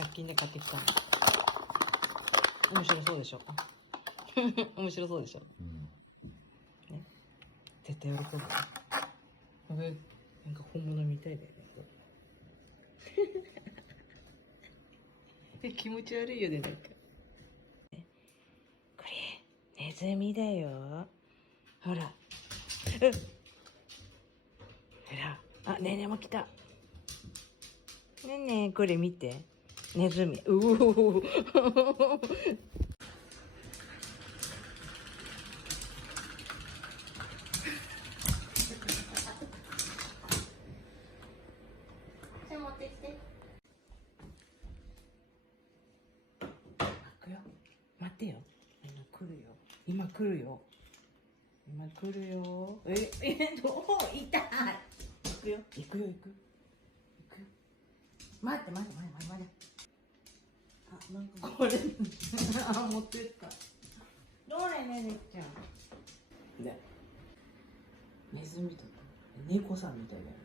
100均で買ってきたの。面白そうでしょ。面白そうでしょ。ね、絶対喜ぶ。なんか本物みたいだよね。気持ち悪いよね、なんか。これ、ネズミだよ。ほら。ほら。あ、ねねも来た。ねね、これ見て。ネズミ。うお。じゃあ持ってきて。開くよ。待ってよ。今来るよ。今来るよ。今来るよ。どう痛い。行くよ。行くよ、行く。行くよ。待って。あ、なんかこれ。あ、持ってった。どれねねちゃん。で。ネズミと猫さんみたいだよね。